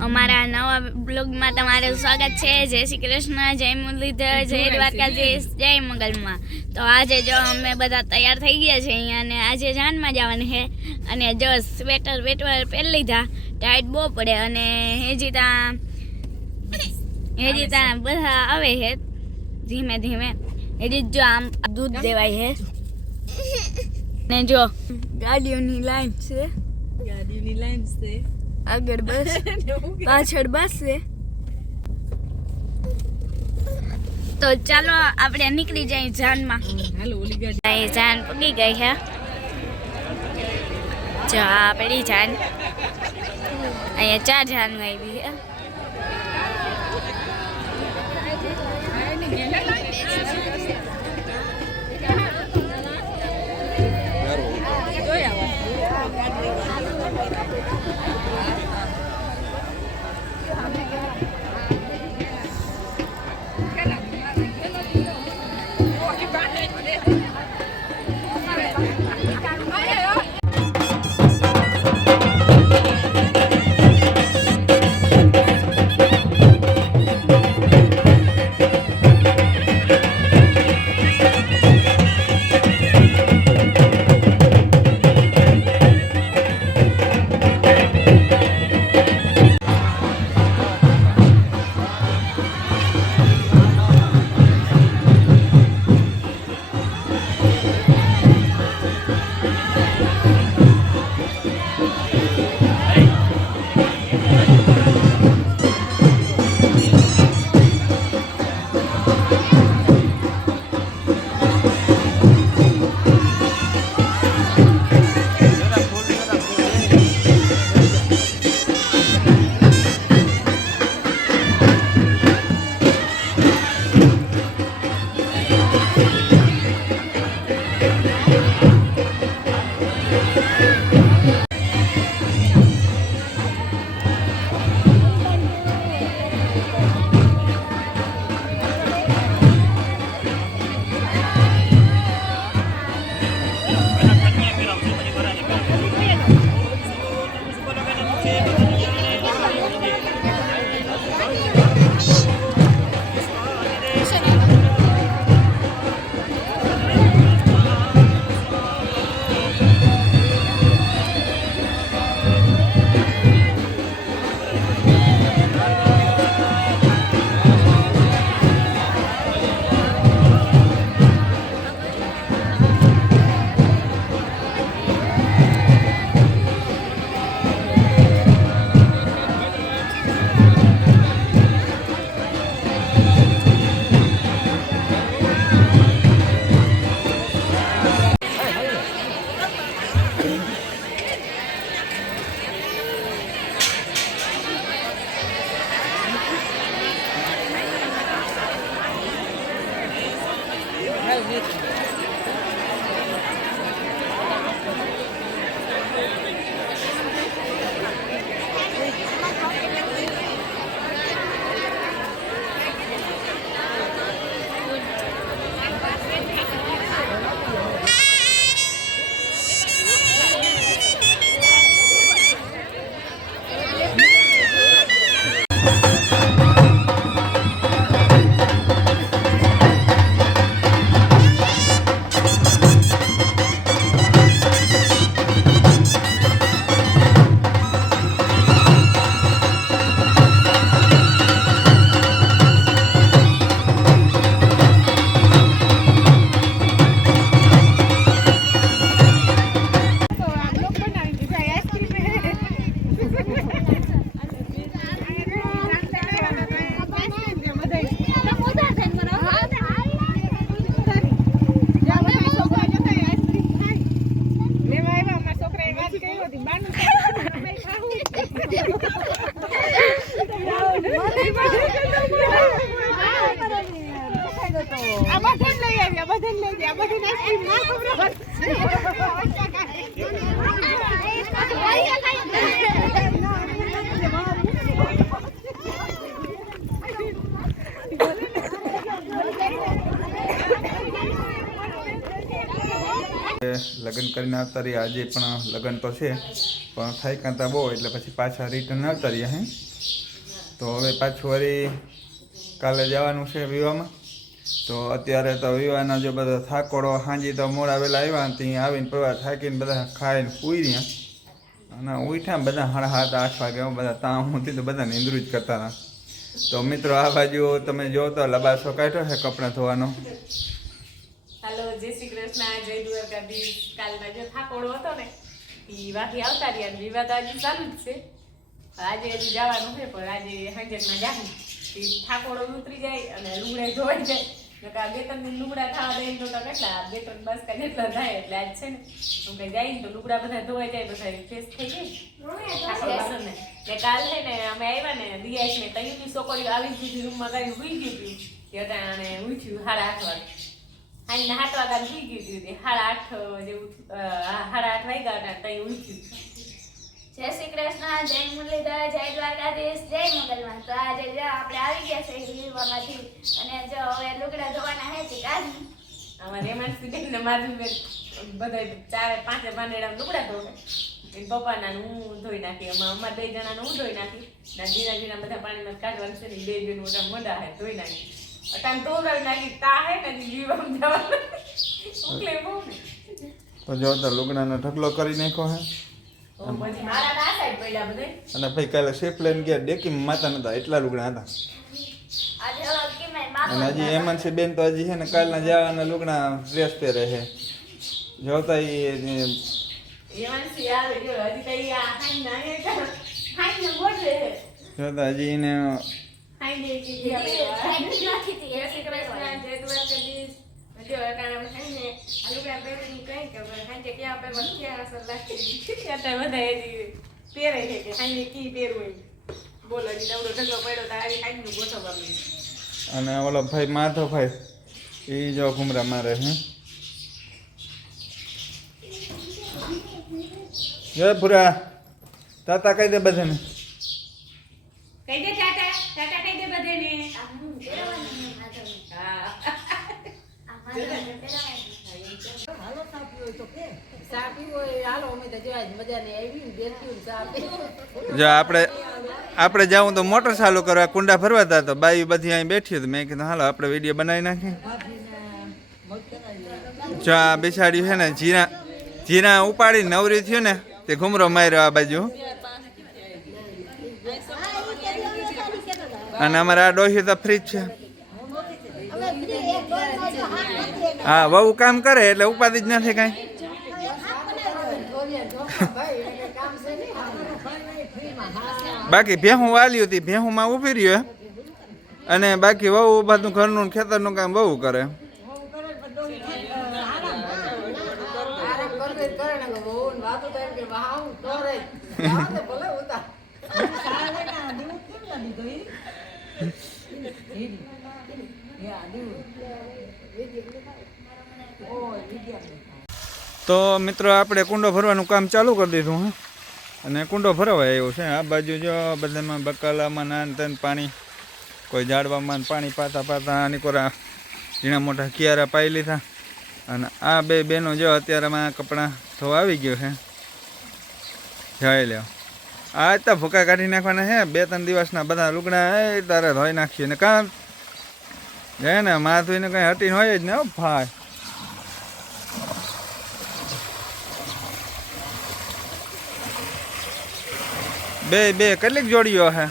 અમારા નવા બ્લોગમાં તમારું સ્વાગત છે। જય શ્રી કૃષ્ણ, જય મુરલીધર, જય દ્વારકાધીશ, જય મંગલમાં। તો આજે જો અમે બધા તૈયાર થઈ ગયા છે અહીંયા ને આજે જાનમાં જવાનું છે અને જો સ્વેટર પહેરી લીધા, ટાઈટ બહુ પડે અને હેજીતા બધા આવે છે ધીમે ધીમે। હેજી જો આમ દૂધ દેવાય છે ને જો ગાડીઓની લાઈન છે, આગળ બસ પાછળ બસ છે। તો ચાલો આપણે નીકળી જઈએ જાનમાં। જાન પગી ગઈ છે, જો આપણી જાન અહીંયા 4 જાન આવી છે। લગ્ન કરીને આવતા રહી, આજે પણ લગ્ન તો છે પણ થાક્યા બહુ એટલે પછી પાછા રિટર્ન આવતા રહ્યા હે. તો હવે પાછું વળી કાલે જવાનું છે વિવાહમાં. તો અત્યારે તો વિવાહના જો બધા થાકોડો સાંજી તો મોડા વહેલા આવ્યા ત્યાં આવીને પ્રવાસ થાકીને બધા ખાઈને સૂઈ રહ્યા અને ઉઠ્યા બધા 7:30-8 વાગે બધા ત્યાં સુધી તો બધા નીંદરું જ કરતા હતા. તો મિત્રો આ બાજુ તમે જો તો લબાસો કાઢ્યો છે કપડાં ધોવાનો. હાલો, જય શ્રી કૃષ્ણ, જય દ્વારકાધીશ. કાલના જે થાકોડો હતો ને એ વાથી આવતા રહ્યા વિવાદ આજે ચાલુ જ છે. આજે હજી જવાનું છે પણ આજે હાજરમાં જાહું થાકોડો ઉતરી જાય અને લુગડા ધોવાઈ જાય. બે ત્રણ દિન લુગડા ખાવા દઈએ તો કેટલા 2-3 બસકા જેટલા થાય એટલે આજ છે ને હું કઈ જાય તો લુગડા બધા ધોવાઈ જાય બધા ફ્રેશ થઈ જાય ને. કાલ છે ને અમે આવ્યા ને દિયાશ ને તૈયારી છોકરીઓ આવી દીધી રૂમમાં કરીને સુઈ ગઈ હતી. અને ઉઠ્યું 8:30 વાગે. આઈને 7 વાગ્યા સુઈ ગઈ હતી. 8:30 જેવું 8:30 વાગ્યા હતા તઈ ઉઠ્યું. જય શ્રી કૃષ્ણ, જય મુરલીધર, જય દ્વારકાધીશ, જય મંગલમાં. તો આજે જો આપણે આવી ગયા છે વિવાહમાંથી અને જો હવે લુગડા ધોવાના છે કાઢી. અમારે એમાં બેન ને માધુ બેન બધા 4-5 ભાંડેડા લુગડા ધોવે. એ પપ્પાના હું ધોઈ નાખી. અમારા 2 જણાને હું ધોઈ નાખી. ધીરા ધીરા બધા પાણીમાં કાઢવાનું છે ને 2 બેન મોટા મોઢા હે ધોઈ નાખી. અટાણ ધોરાવી નાખી તા હે ને વિવાહમાં જવાનું ઉકલે બહુ. તો જો તો લુગડાનો ઢગલો કરી નાખ્યો હે. અને ભાઈ કાલે શેફ લઈને ગયા ડેકીમાં માતા નતા એટલા લુગડા હતા. અને હજી એમનસી બેન તો હજી છે ને કાલના જવાના લુગડા ડ્રેસ પહેરે છે. જોતા જોતા હજી એને અને ઓલો ભાઈ માધવભાઈ એ જો ઘુમરા મારે છે. જય ભૂરા તાતા કહી દે બધાને. કહી દે ટાટા ટાટા કહી દે બધાને. જો આપણે જાવું તો મોટર ચાલુ કરવા કુંડા ભરવા હતા તો બાઈ બધી અહીં બેઠી હતી. મેં કીધું હાલો આપણે વિડીયો બનાવી નાખીએ. જો આ બેસાડ્યું છે ને જીરા ઉપાડી નવરી થયું ને તે ઘુમરો માર્યો આ બાજુ. અને અમારે આ ડોહી તો ફ્રીજ છે. હા વહુ કામ કરે એટલે ઉપાધિ જ નથી કાંઈ. બાકી ભેહું વાલ્યું હતી ભેહુંમાં ઊભી રહ્યો અને બાકી વહુ બધું ઘરનું ખેતરનું કામ બહુ કરે. તો મિત્રો આપણે કુંડો ભરવાનું કામ ચાલુ કરી દીધું હે અને કુંડો ભરવાય આવ્યો છે. આ બાજુ જો બધામાં બકાલામાં નાન તન પાણી કોઈ ઝાડવામાં પાણી પાતા પાતા આની કોરા ઝીણા મોટા કિયારા પાઈ લીધા. અને આ 2 બહેનો જો અત્યારેમાં કપડાં ધોવા આવી ગયો છે. જઈ લ્યો આ તો ભૂકા કાઢી નાખવાના છે. 2-3 દિવસના બધા લુગડા એ તારે ધોઈ નાખીએ ને કાં જાય ને માથું કંઈ હટીને હોય જ ને ભાઈ. બે કેટલીક જોડીઓ હે.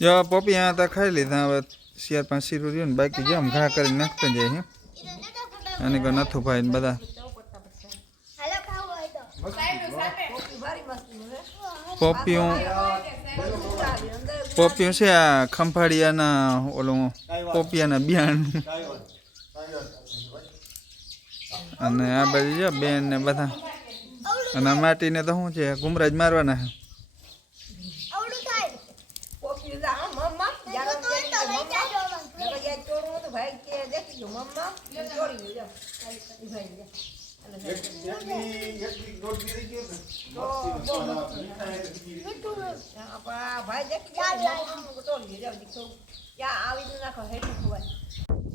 જો પોપિયા હતા ખાઈ લીધા. હવે 4-5 શીરું રહ્યું ને બાકી જેમ ઘા કરીને નાખતા જાય. અને કોઈ નથું ભાઈ બધા પોપિયું છે આ ખંભાળિયાના ઓલું પોપિયાના બિયાણું. અને આ બાજુ જો બેન ને બધા. અને માટીને તો શું છે ઘુમરા જ મારવાના છે.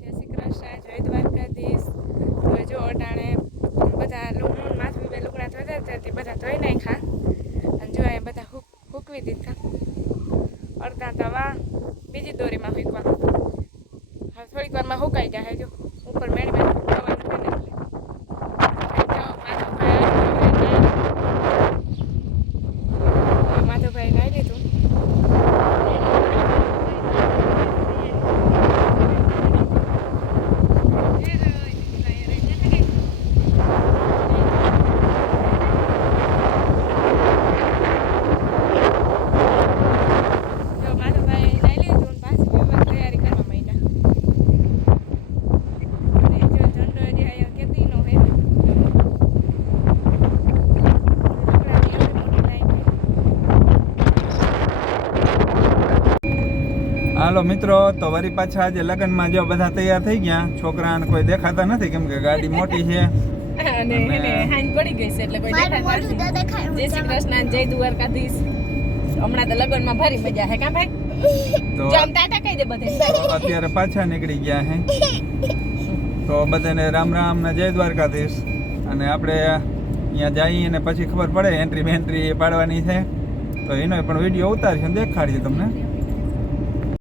જય શ્રી કૃષ્ણ, જય દ્વારકાધીશ. તો જો અટાણે બધા લૂણ માથું બે લુગડા ધોતા હતા તે બધા ધોઈ નાખ્યા અને જો એ બધા હૂકવી દીધા. અડધા તવા બીજી દોરીમાં હૂકવા. હવે થોડીક વારમાં હુકાઈ જાય. જો ઉપર મેળીમાં દવાનું છે ને એટલે માધવભાઈ નાઈ લીધું. હાલો મિત્રો, તો વળી પાછા આજે લગ્નમાં જો બધા તૈયાર થઈ ગયા. છોકરાને કોઈ દેખાતા નથી કેમ કે ગાડી મોટી છે અને એને હાંજ પડી ગઈ છે એટલે કોઈ દેખાતા નથી. જય શ્રી કૃષ્ણ, જય દ્વારકાધીશ. હમણાં તો લગ્નમાં ભારી મજા હે કા ભાઈ? તો જામ ટાટા કહી દે બધે. અત્યારે પાછા નીકળી ગયા હે. તો બધાને રામ રામ ને જય દ્વારકાધીશ. અને આપણે અહીંયા જઈએ અને પછી ખબર પડે એન્ટ્રી પાડવાની છે તો એનો પણ વિડીયો ઉતારશું, દેખાડીએ તમને.